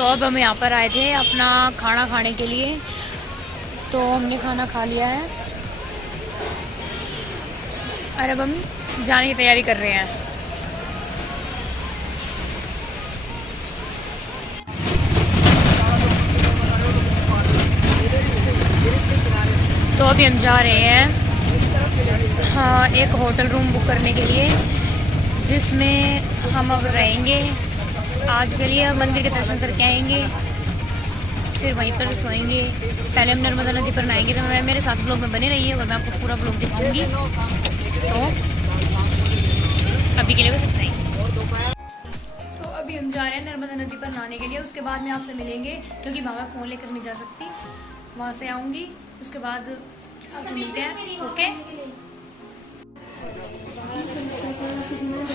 तो अब हम यहाँ पर आए थे अपना खाना खाने के लिए, तो हमने खाना खा लिया है और अब हम जाने की तैयारी कर रहे हैं। तो अभी हम जा रहे हैं हाँ एक होटल रूम बुक करने के लिए, जिसमें हम अब रहेंगे। आज के लिए मंदिर के दर्शन करके आएंगे, फिर वहीं पर सोएंगे। पहले हम नर्मदा नदी पर नहाएंगे। तो मैं मेरे साथ ब्लॉग में बने रहिए और मैं आपको पूरा ब्लॉग दिखाऊंगी। तो अभी के लिए बस इतना ही। तो अभी हम जा रहे हैं नर्मदा नदी पर नहाने के लिए। उसके बाद में आपसे मिलेंगे, क्योंकि वहाँ मैं फ़ोन लेकर नहीं जा सकती। वहाँ से आऊँगी, उसके बाद आपसे मिलते हैं। ओके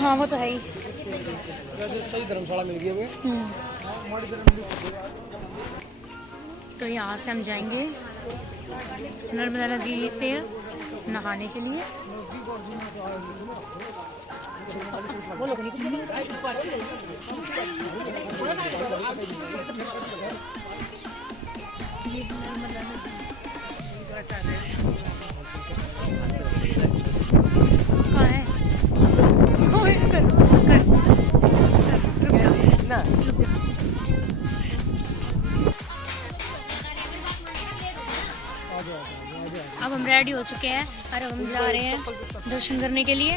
हाँ वो तो है ही। सही धर्मशाला मिल गई है। तो यहाँ से हम जाएंगे नर्मदा नदी पे नहाने के लिए। ये नर्मदा नदी कहाँ है? रुक जा ना, रुक जा। अब हम रेडी हो चुके हैं और अब हम जा रहे हैं दर्शन करने के लिए।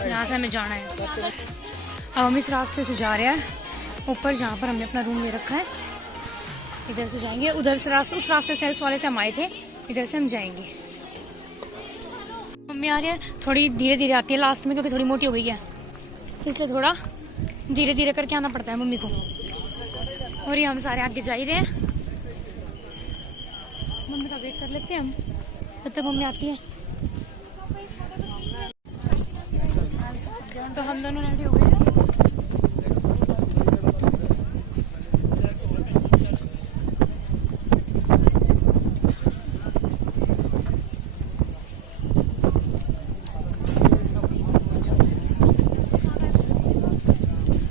यहाँ से हमें जाना है। अब हम इस रास्ते से जा रहे हैं ऊपर, जहाँ पर हमने अपना रूम ले रखा है। इधर से जाएंगे, उधर से उस रास्ते से, उस वाले से हम आए थे। इधर से हम जाएंगे। मम्मी आ रही है, थोड़ी धीरे धीरे आती है लास्ट में, क्योंकि थोड़ी मोटी हो गई है, इसलिए थोड़ा धीरे धीरे करके आना पड़ता है मम्मी को। और ये हम सारे आगे जा ही रहे हैं। मम्मी का वेट कर लेते हैं हम, जब तक मम्मी आती है। तो हम दोनों रेडी हो गए हैं।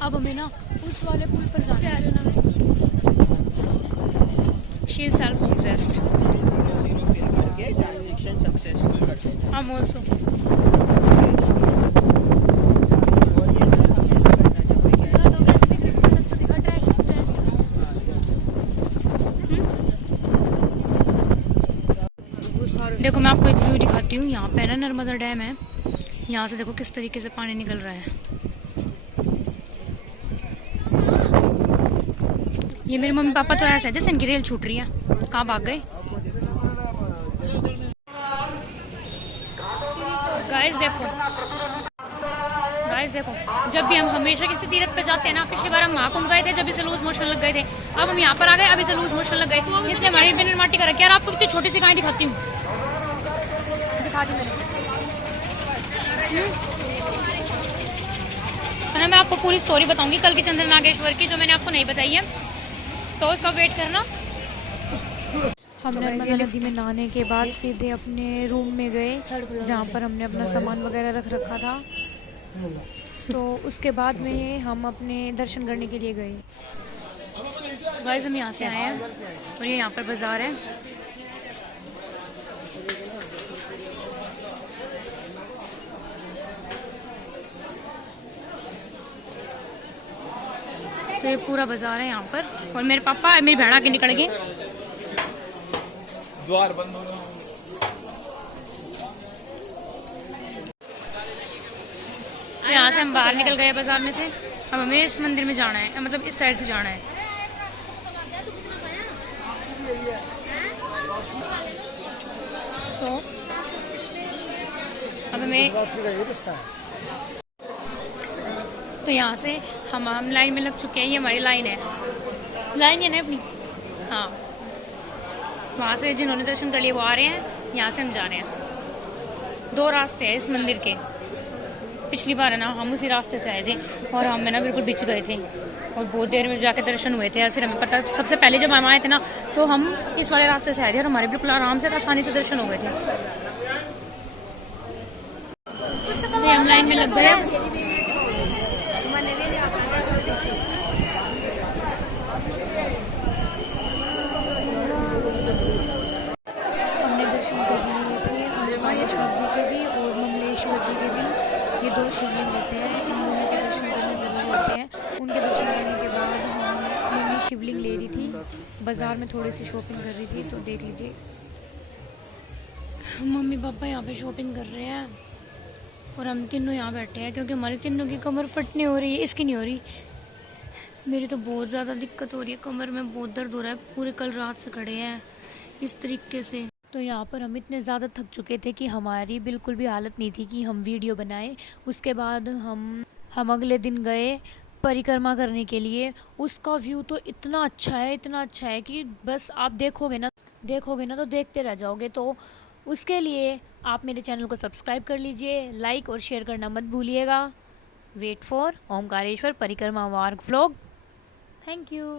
अब हमें ना उस वाले पुल पर जाना है। She is self-obsessed. I'm also. देखो मैं आपको एक व्यू दिखाती हूँ। यहाँ पे ना नर्मदा डैम है। यहाँ से देखो किस तरीके से पानी निकल रहा है। ये मेरे मम्मी पापा तो ऐसे है जैसे इनकी रेल छूट रही है। कहाँ भाग गए? गाइस देखो, जब भी हम हमेशा किसी तीर्थ पे जाते हैं ना, पिछली बार हम महाकुंभ गए थे, जब इसे लूज मोशन लग गए थे। अब हम यहाँ पर आ गए, अब इसे लूज मोशन लग गए, इसलिए हमारी बिना माटी का रखी। यार आपको इतनी छोटी सी गाय दिखाती हूँ, दिखा दी मैंने। और मैं आपको पूरी स्टोरी बताऊंगी कल की चंद्र नागेश्वर की, जो मैंने आपको नहीं बताई है, तो उसका वेट करना। हम नर्मदा नदी में नहाने के बाद सीधे अपने रूम में गए, जहाँ पर हमने अपना सामान वगैरह रख रखा था। तो उसके बाद में हम अपने दर्शन करने के लिए गए। गाइस हम यहाँ से आए हैं और ये यहाँ पर बाजार है। तो ये पूरा बाजार है यहाँ पर, और मेरे पापा मेरी बहन आके निकल गए। द्वार बंद हो। यहाँ से हम बाहर निकल गए बाजार में से। अब हमें इस मंदिर में जाना है, मतलब इस साइड से जाना है। तो अब हमें तो यहाँ से हम लाइन में लग चुके हैं। ये हमारी लाइन है, लाइन है ना अपनी। हाँ, वहाँ से जिन्होंने दर्शन कर लिए वो आ रहे हैं, यहाँ से हम जा रहे हैं। 2 रास्ते हैं इस मंदिर के। पिछली बार है ना हम उसी रास्ते से आए थे और हम ना बिल्कुल बिछ गए थे और बहुत देर में जाके दर्शन हुए थे। और फिर हमें पता, सबसे पहले जब हम आए थे ना तो हम इस वाले रास्ते से आए थे और हमारे बिल्कुल आराम से आसानी से दर्शन हो गए थे। तो हम लाइन में लग गए शिवलिंग होते हैं, इन दोनों के दर्शन करने ज़रूर होते हैं। उनके दर्शन करने के बाद मम्मी शिवलिंग ले रही थी, बाज़ार में थोड़ी सी शॉपिंग कर रही थी। तो देख लीजिए मम्मी पापा यहाँ पे शॉपिंग कर रहे हैं और हम तीनों यहाँ बैठे हैं, क्योंकि हमारे तीनों की कमर फटने हो रही है, इसकी नहीं हो रही। मेरी तो बहुत ज़्यादा दिक्कत हो रही है, कमर में बहुत दर्द हो रहा है, पूरे कल रात से खड़े हैं इस तरीके से। तो यहाँ पर हम इतने ज़्यादा थक चुके थे कि हमारी बिल्कुल भी हालत नहीं थी कि हम वीडियो बनाएं। उसके बाद हम अगले दिन गए परिक्रमा करने के लिए। उसका व्यू तो इतना अच्छा है, इतना अच्छा है कि बस आप देखोगे ना तो देखते रह जाओगे। तो उसके लिए आप मेरे चैनल को सब्सक्राइब कर लीजिए, लाइक और शेयर करना मत भूलिएगा। वेट फॉर ओमकारेश्वर परिक्रमा मार्ग व्लॉग। Thank you.